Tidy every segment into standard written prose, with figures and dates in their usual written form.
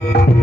Thank you.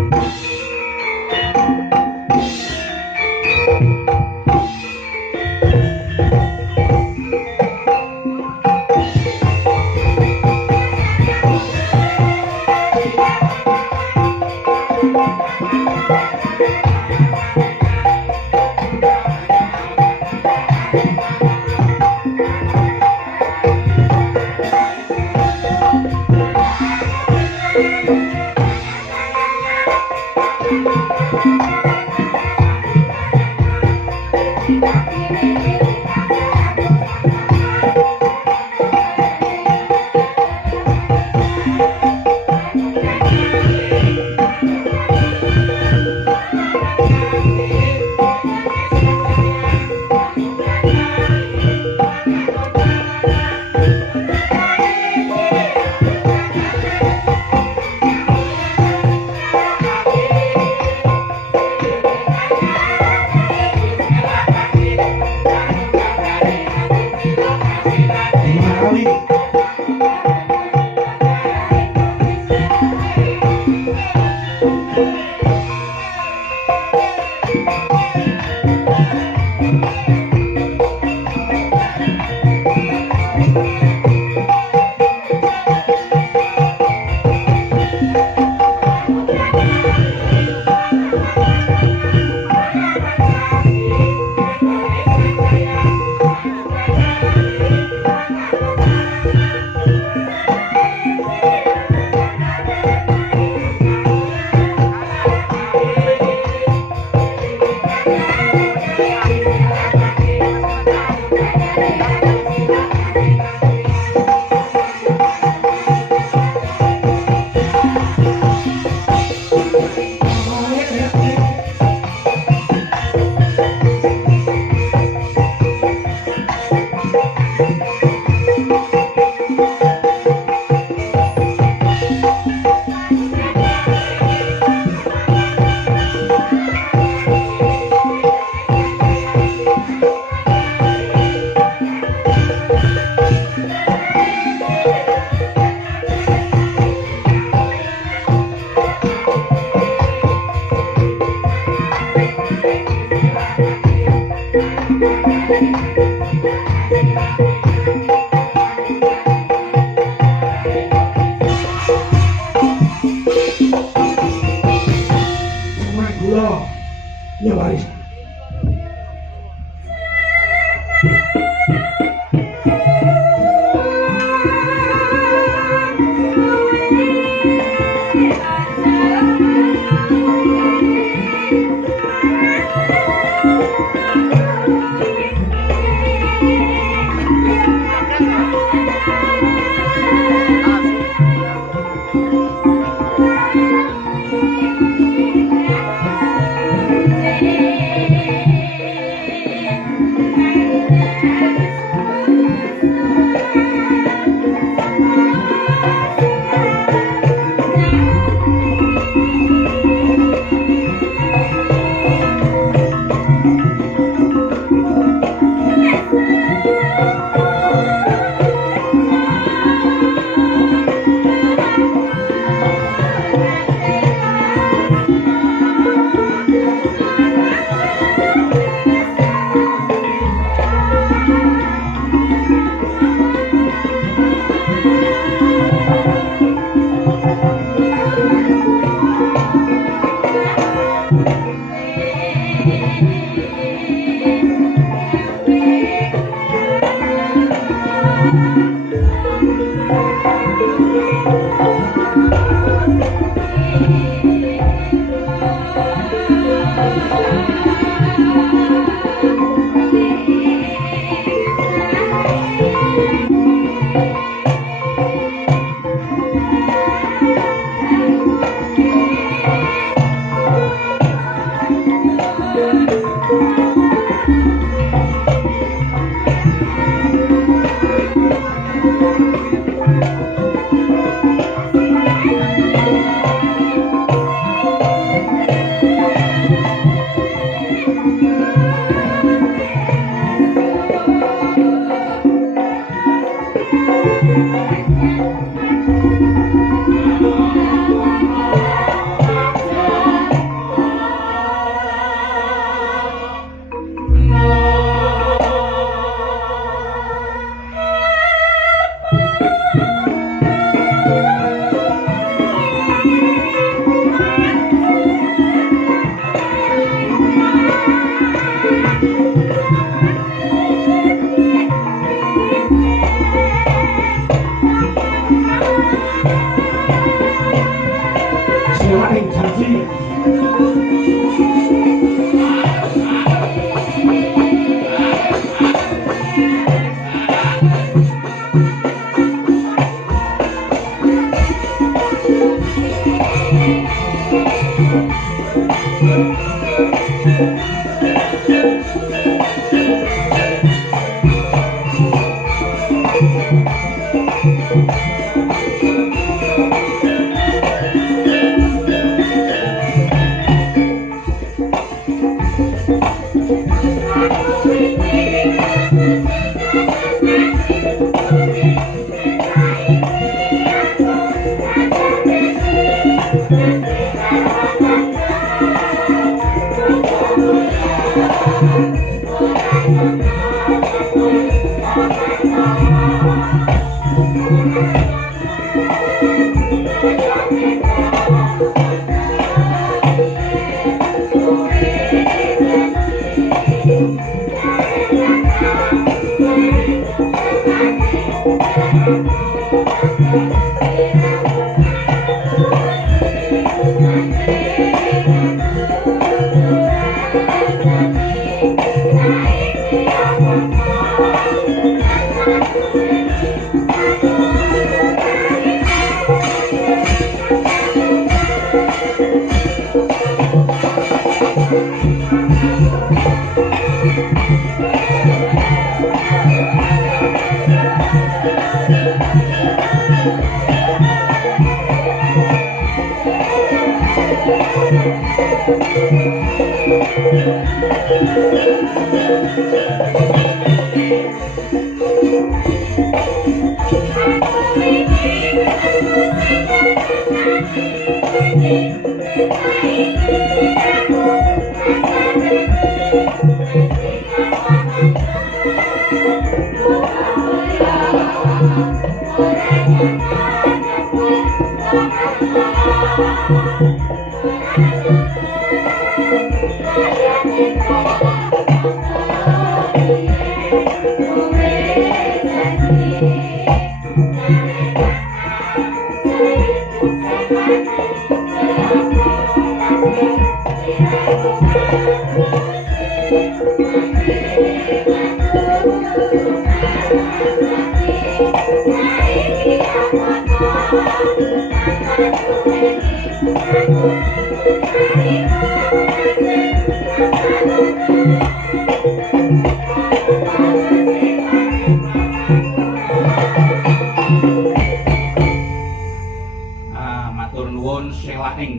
selain janji.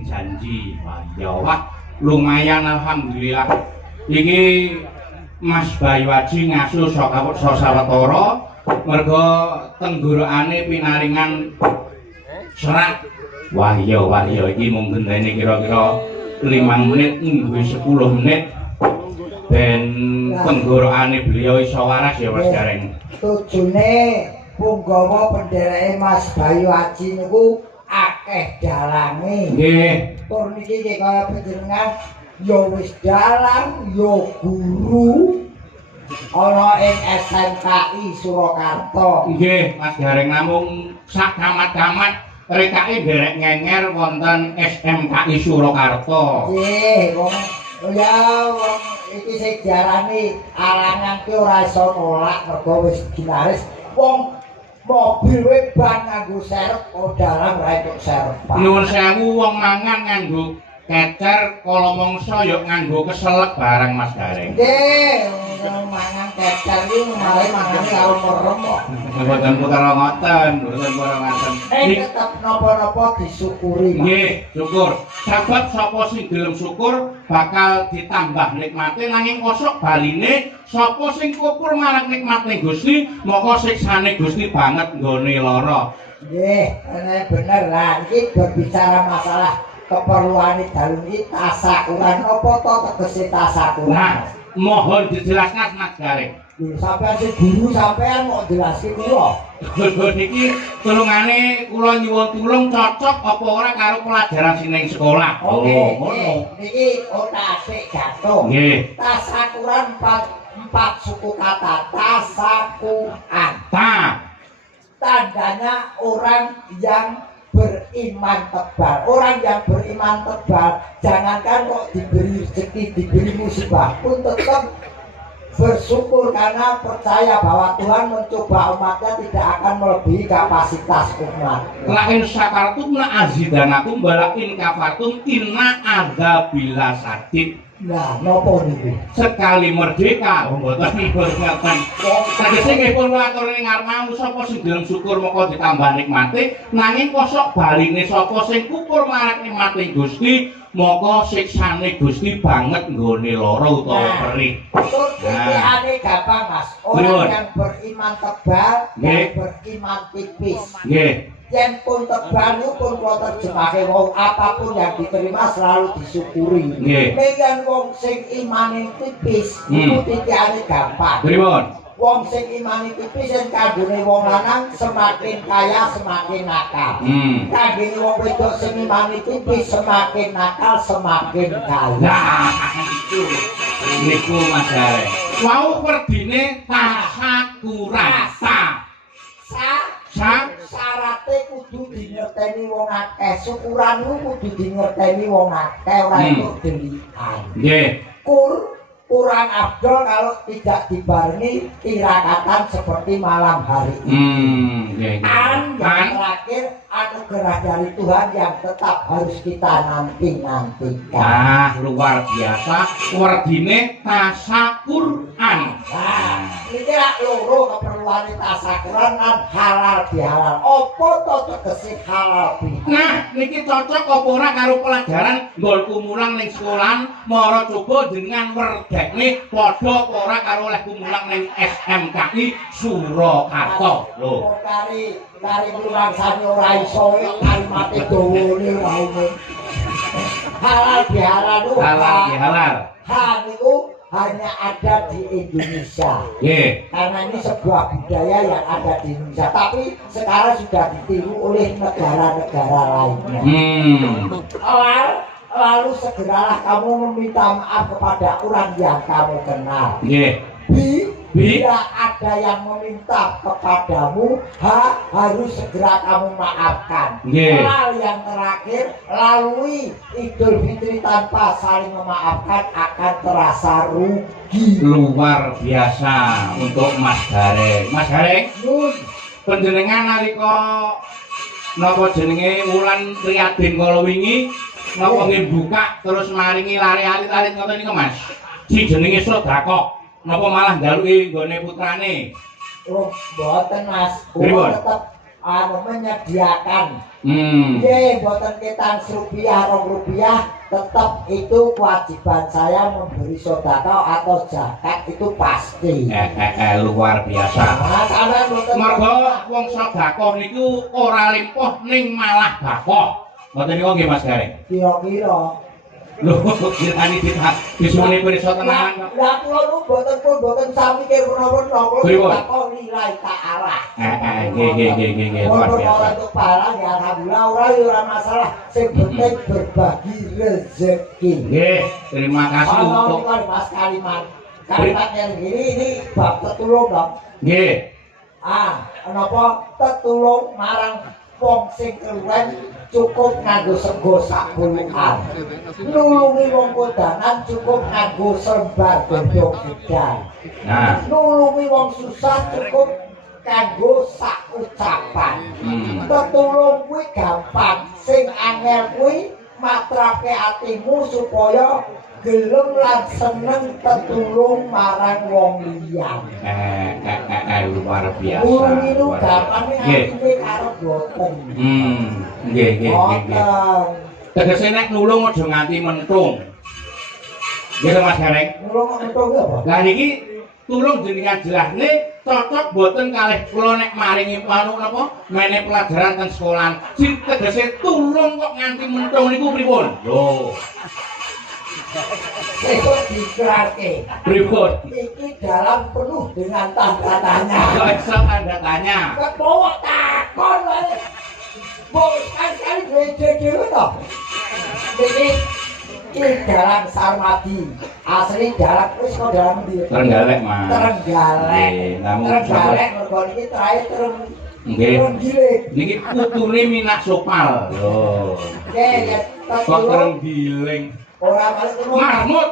Janji. Wah, lumayan alhamdulillah. Iki Mas Bayu Aji ngaso sawetara mergo tenggorokane pinaringan serak. Wah iya iki mung gendene kira-kira 5 menit nggo 10 menit ben tenggorokane beliau iso waras ya Mas Gareng. Tujune punggawa pendereke Mas Bayu Aji niku akeh dalange. Nggih. Tur niki kaya panjenengan ya wis dalang, ya guru ana ing SMKI Surakarta. Nggih, Mas Gareng namung sak camat-camat rekake derek ngenger wonten SMKI Surakarta. Nggih, wong iki sing diarani alangan ki ora iso nolak mergo wis ginaris wong mobil wae ban nganggo serep dalang ra entuk serep. Nuwun sewu wong mangan nganggo kecer kala mangsa ya nganggo keselek barang Mas Gareng. Nggih, mangan kecer iki malah mangan karo merem kok. Mboten putra ngoten, mboten putra ngoten. Tetep napa-napa disyukuri. Nggih, syukur. Sebab sapa sing gelem syukur bakal ditambah nikmate nanging kosok baline sapa sing kukur marang nikmate Gusti, moko siksane Gusti banget nggone lara. Nggih, bener lah. Iki berbicara masalah keperluan dalu iki tasakuran apa to tegese tasakuran. Nah, mohon dijelaskan Mas Gareng. Sampeyan sing guru sampeyan mau jelaske kula. Niki tulungane kula nyuwun tulung cocok apa ora karo pelajaran sing ning sekolah. Ngono. Niki otak jatuh. Nggih. Tasakuran empat suku kata tasakuran. Ta. Tandanya orang yang beriman tebal. Orang yang beriman tebal, jangankan kok diberi rezeki, diberi musibah pun tetap bersyukur karena percaya bahwa Tuhan mencoba umatnya tidak akan melebihi kapasitas umat. Lain syakartum na azidanakum balakin kafartum inna adzabila sadid. Nah, nopo niku? Sekali merdeka, mboten ngaten. Tegese nggih pun matur ing ngarep sapa sing gelem syukur moko ditambah nikmate, nanging kosok baline sapa sing kukur marang nikmate Gusti, moko siksane Gusti banget nggone lara utawa perih. Tur titiane gampang, Mas. Orang yang beriman tebal, yang beriman tipis. Nggih. Yang pun tebal itu pun kalau terjemahke wong apapun yang diterima selalu disyukuri. Nek wong sing imane tipis itu titiane gampang. Pripun? Wong sing imane tipis yen kanggone wong lanang semakin kaya semakin nakal. Kanggone wong wedok sing imane tipis semakin nakal semakin kaya. Nah, itu niku Mas Are. Wau werdine tasakuran. Syarate kudu dingerteni wong akeh, syukuranmu kudu dingerteni wong akeh ora entuk delikan. Nggih. Kurang afdol kalau tidak dibarengi tirakatan seperti malam hari ini. Nggih. Yang terakhir anugerah dari Tuhan yang tetap harus kita nanti-nantikan. Luar biasa. Werdine tasakuran. Ini loro keperluan tasakuran kan halal bihalal. Apa to tegese halal bihalal? Nah, niki cocok apa ora karo pelajaran nggolku mulang ning sekolahan mara coba dengan werdekne padha apa ora karo oleh kumulang ning SMKI Surakarta. Lho. Kari rumangsane ora iso kalimate dawane wae. Halal bihalal itu Halal bihalal. Itu hanya ada di Indonesia. Karena ini sebuah budaya yang ada di Indonesia, tapi sekarang sudah ditiru oleh negara-negara lainnya. Lalu segeralah kamu meminta maaf kepada orang yang kamu kenal. Bila ada yang meminta kepadamu, harus segera kamu maafkan. Lalu yang terakhir, lalui Idul Fitri tanpa saling memaafkan akan terasa rugi. Luar biasa untuk Mas Gareng. Mas Gareng, panjenengan nalika napa jenenge wulan Riyadin kala wingi napa nggih buka terus maringi lari-alit ngoten niku Mas. Si jenenge sedekah. Napa malah njaluki nggone putrane? Oh, mboten Mas. Kula tetep menyediakan. Nggih, mboten ketang rupiah, rupiah, tetap itu kewajiban saya memberi sedekah atau zakat itu pasti. Luar biasa. Mas, ana mboten. Mergo wong sedekah niku ora limpah ning malah bakoh. Ngoten niku nggih Mas Gareng. Kira-kira Loh, kirani disuni pirsa tenan. Lah kula nu boten sami kira menapa-menapa kula takon nilai ta'ala. Nggih. Luar biasa. Untuk barang ya alhamdulillah ora masalah. Sing penting berbagi rezeki. Nggih, terima kasih untuk Mas Kalimat. Kalimat yang ini bab tetulung dong. Nggih. Napa tetulung marang wong sing keluwen cukup nganggo sego sak bulukan. Nulungi wong kodanan cukup nganggo sembar godhong gedang. Nulungi wong susah cukup kanggo sak ucapan. Tetulung kuwi gampang, sing angel kuwi matrape atimu supaya gelem lan seneng tetulung marang wong liya. Luar biasa. Niku gampang atine karo boten. Nggih. Tegese nek nulung aja nganti mentung. Nggih Mas Gareng. Nulung mentung apa? Lah niki tulung jenengan jelasne cocok boten kalih kula nek maringi napa mene pelajaran ten sekolahan. Sing tegese tulung kok nganti mentung niku pripun? Lho. Itu dikerake. Pripun? Iki dalam penuh dengan tanda tanya. Kok iso tanda tanya? Kebawa takon wae. Wong sekali dhewe to. Iki dalam Sarmadi. Asli dalam wis kok dalam ndi? Trenggalek, Mas. Trenggalek. Nggih, namun Trenggalek mergo iki terakhir Nggih. Giling. Niki putune Minak Sopal. Lho. Nggih, ya Kok terenggiling. ora malih ngono. Mahmud.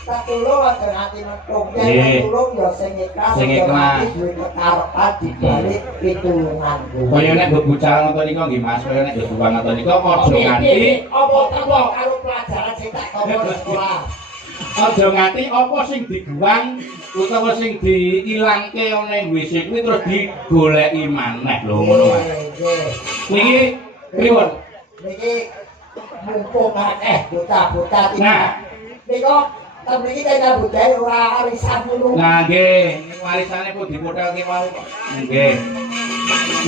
Tak tulung aja nganti mentung. Nggih. Yen tulung ya sing ikhlas. Sing ikhlas. Duwe kekarepan dibalik pitulunganku. Kaya nek bebucal ngoten nika nggih Mas, kaya nek bebucal ngoten nika aja nganti apa teko karo pelajaran sing tak kono di sekolah. aja nganti apa sing diguwang utawa sing diilangke ana ing WC kuwi terus digoleki maneh lho ngono Mas. Nggih. Niki pripun? Niki mumpung akeh bocah-bocah iki. Nah. Nika mriki kaya budaya ora arisan ngono. Nah nggih, niku warisane pun dipothelke wae kok. Nggih.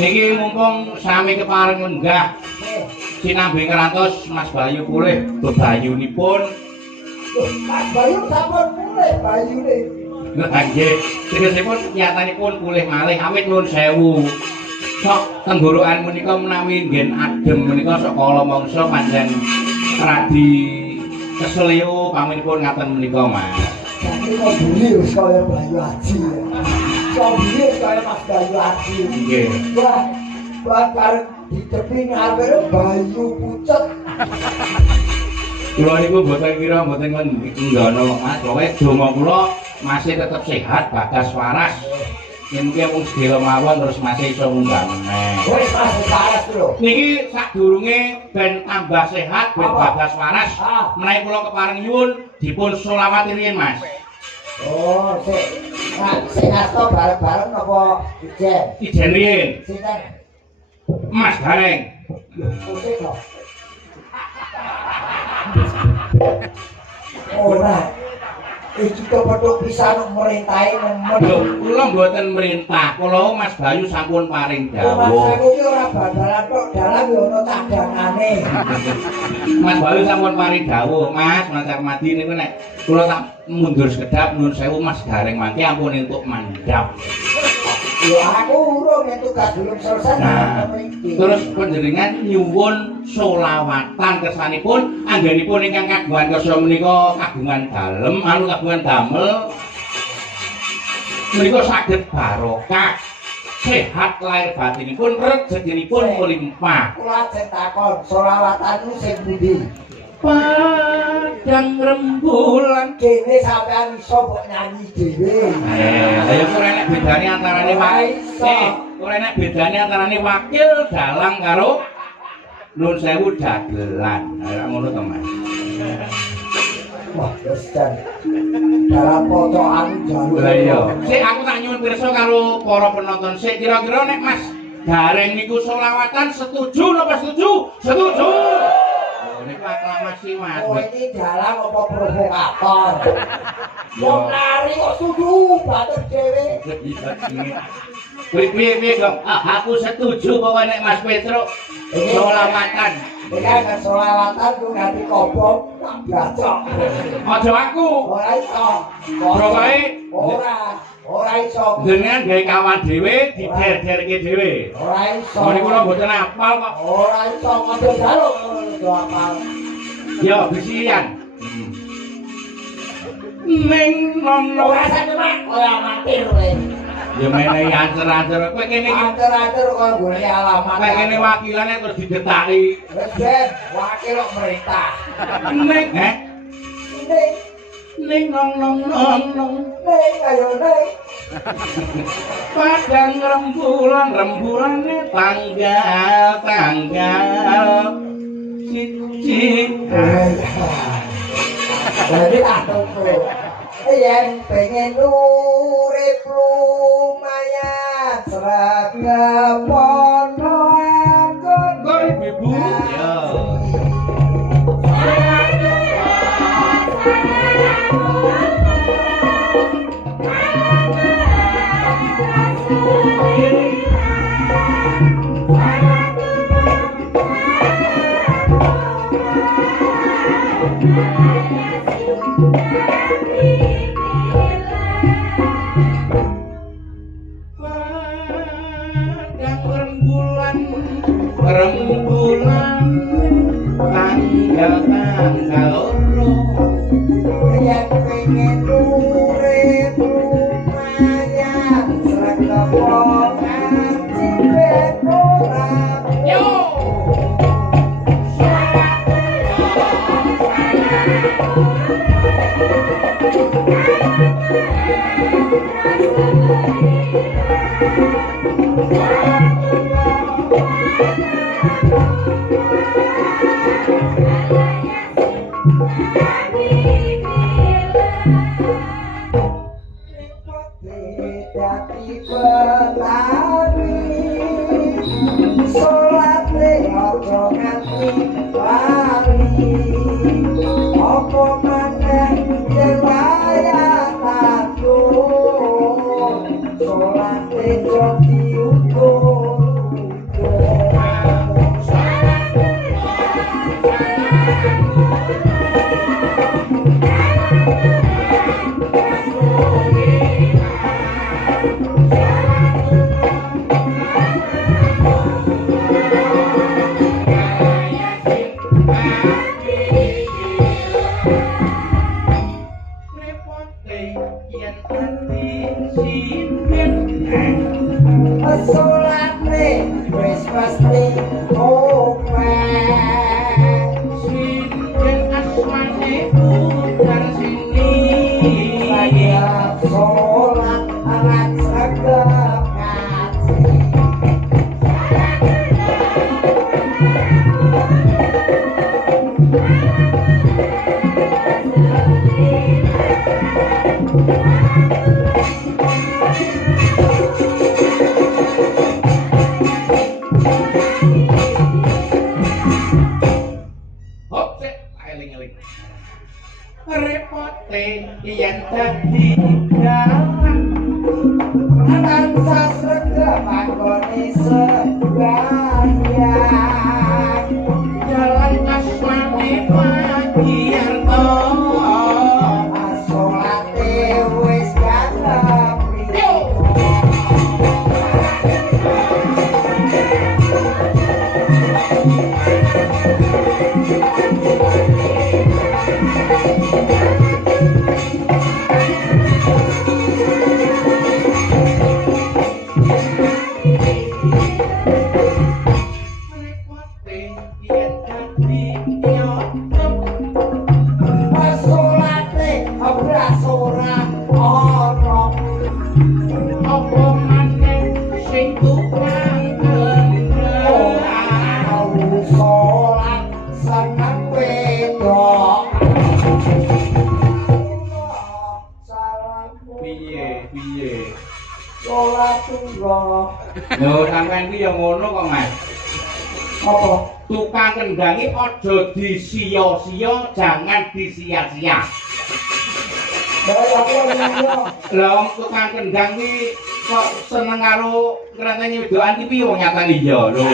Niki mumpung sami kepareng lenggah Nggih. sinambi kerantos Mas Bayu pulih bebayunipun. Loh, Mas Bayu sampun mulai bayune. Lah nggih, tegesipun nyatanipun pulih malih awit nuwun sewu. Sok tenggorokan menika menawi nggen adem menika sok kala mangsa panjang radi keselio paminipun ngaten menika Mas. Jadi kok buli wis kaya Bayu Aji. Kok buli wis kaya Mas Bayu Aji. Nggih. Wah bareng di tepi ngarep Bayu pucet. Kula niku mboten kira mboten nggono Mas, pokoke donga kula masih tetep sehat bagas waras. Yen ki wong sedaya mawon terus masih iso munggah meneh. Wis Mas waras lho. Niki sadurunge ben tambah sehat ben bagas waras. Menawi kula kepareng nyuwun dipun selawat riyin Mas. Oh, sing ngasto bareng-bareng napa ijen? Ijen riyin. Sinten? Mas Gareng. Pusing kok. Ora. Iki kok petuk pisan merintahe nemen. Lho, kula mboten merintah. Kula Mas Bayu sampun paring Mas dawuh. aku ki ora bandaran tok, dalan yo ono cadangane. Mas Bayu sampun paring dawuh, Mas, Mas Armadi niku nek kula tak mundur sekedap nuwun sewu Mas Gareng mangke ampun entuk mandhap. Yo aku urung yen tugas belum selesai Nah, mriki. terus panjenengan nyuwun selawatan kersanipun anggenipun ingkang kagungan kersa menika kagungan dalem, kagungan damel menika saged barokah, sehat lahir batinipun, rezekinipun melimpah. Kula ajeng takon, selawatanmu sing pundi? Padang rembulan. Kene sampean iso mbok nyanyi dhewe. Ayo ora enek bedane antarane ora enek bedane antarane wakil dalang karo nun sewu dagelan. Ayo ngono to Mas. Wah, wis jan. Dalam pocokan jalur. Lah iya. Sik aku tak nyuwun pirsa karo para penonton sik kira-kira nek Mas Gareng niku selawatan setuju napa setuju? Setuju. Niku aklamasi Mas. Oh, ini dalang apa provokator? Wong lari kok setuju batur dhewe. Piye kok aku setuju pokoke nek Mas Petro selawatan. Iki kan selawatan ku nganti kobong tak bacok. Aja aku. Ora iso. Pokoke ora iso. jenengan gawe kawan dhewe dider-derke dhewe. Ora iso. Mun kula mboten apal kok. Ora iso ngono jaluk ngono apal. Ya bisian. Ning nono Ora sampe mak ora matir kowe. ya menehi ancer-ancer. Kowe kene iki Atur-atur kok golek alamat. kowe kene wakilane terus didetaki. Wis ben wakil kok merintah. Ning Ning ning nong ning ayo ning. padang rembulan-rembulane tanggal siji. Jadi atungku yen pengen urip lumayan seragam pono anggon Gorip ibu. Ya. rembulan tanggal loro yen pengen urip lumayan seragam Lho sampean iki ya ngono kok, Mas. Apa? Tukang kendangi aja disia-sia, jangan disia-sia. Lah tukang kendang iki kok seneng karo ngrenteni wedokan iki piye wong nyatane iya lho.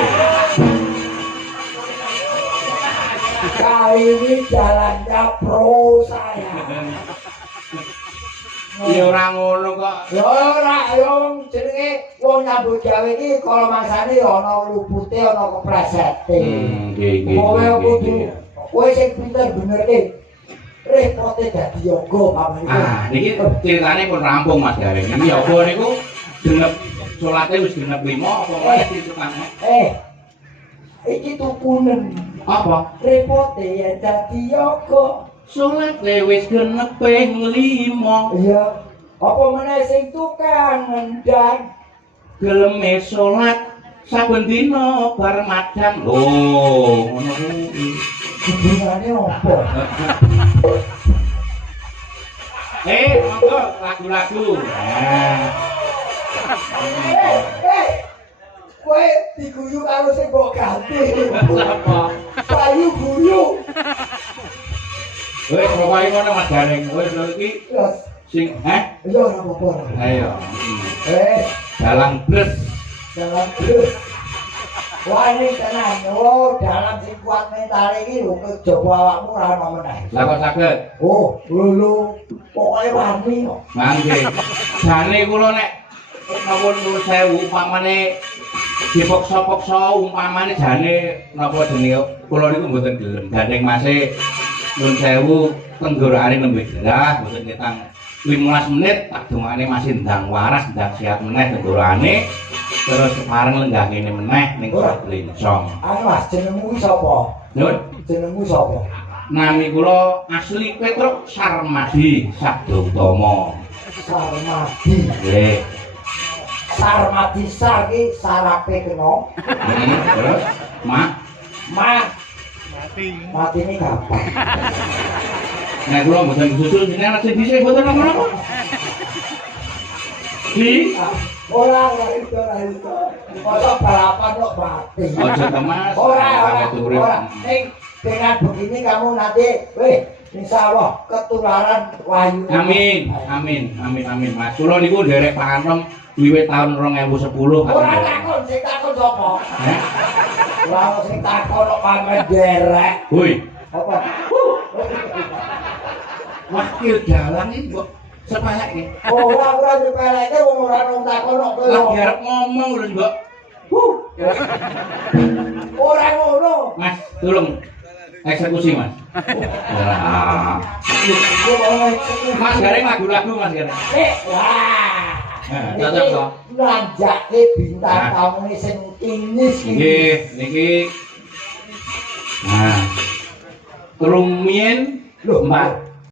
Kali ini jalannya pro saya. Ya ora ngono kok. Ya ora, ya jenenge wong nyambut gawe iki kalau mangsane ya ana lupute, ana kepresete. Nggih. Kowe kudu kowe sing pinter benerke. Repote dadi yoga pamane. Ah, niki ceritane pun rampung Mas Gareng. Niki yoga niku genep salate wis genep 5 apa wae tukang. Iki tukunen. Apa? Repote ya dadi yoga. Salat wis genep ping 5. Iya. Apa meneh sing tukang ngendang Geleme salat saben dina bar madang. Lho, ngono kuwi. hubungane apa? Monggo lagu-lagu. Kowe diguyu karo sing mbok ganti. Sapa? Payu guyu. Wis pokoke ngono Mas Gareng. Wis lho iki sing Iya ora apa-apa. Ayo. Dalam Dalang terus. Wah ini tenan, dalam sing kuat mental iki lho kejaba awakmu ora ono meneh. Lah kok saged? Oh, lho. Pokoke wani kok. Nggih. Jane kula nek napa nuwun sewu umpamane dipaksa-paksa umpamane jane napa jenenge kula niku mboten gelem. Gandeng Mase nuwun sewu tenggorokane nembe gerah mboten ketang 15 menit tak dongane masih ndang waras ndang siap meneh tenggorokane terus separeng lenggah ngene meneh ning lincong. Anu Mas jenengmu ki sapa? Nuwun. Jenengmu sapa? Nami kula asli Petruk Sarmadi Sabda Utama. Sarmadi. Nggih. Sarmadi sar ki sarape kena. Terus mak mati ini kapan? nek kula mboten susul jenengan sing dhisik mboten napa-napa. Di Ora itu. Masa balapan kok mati. aja temas. Ora. Ning dengan begini kamu nanti, insya Allah ketularan wahyu. Amin Mas. Kula niku nderek pantem wiwit tahun 2010. Ora takon, sing takon sapa? Ora sing takon kok pamer derek. Woi, Apa? wakil dalang iki kok sepayake. Ora nyepeleke wong ora nang takon kok kowe. Lagi arep ngomong lho, Mbok. Ora ngono. Mas, tolong eksekusi, Mas. Wah. Mas Gareng lagu-lagu Mas Gareng. Wah. Cocok to. Lanjake bintang tamu sing kinis iki. Niki. Nah. Turung mien lho, Mbak.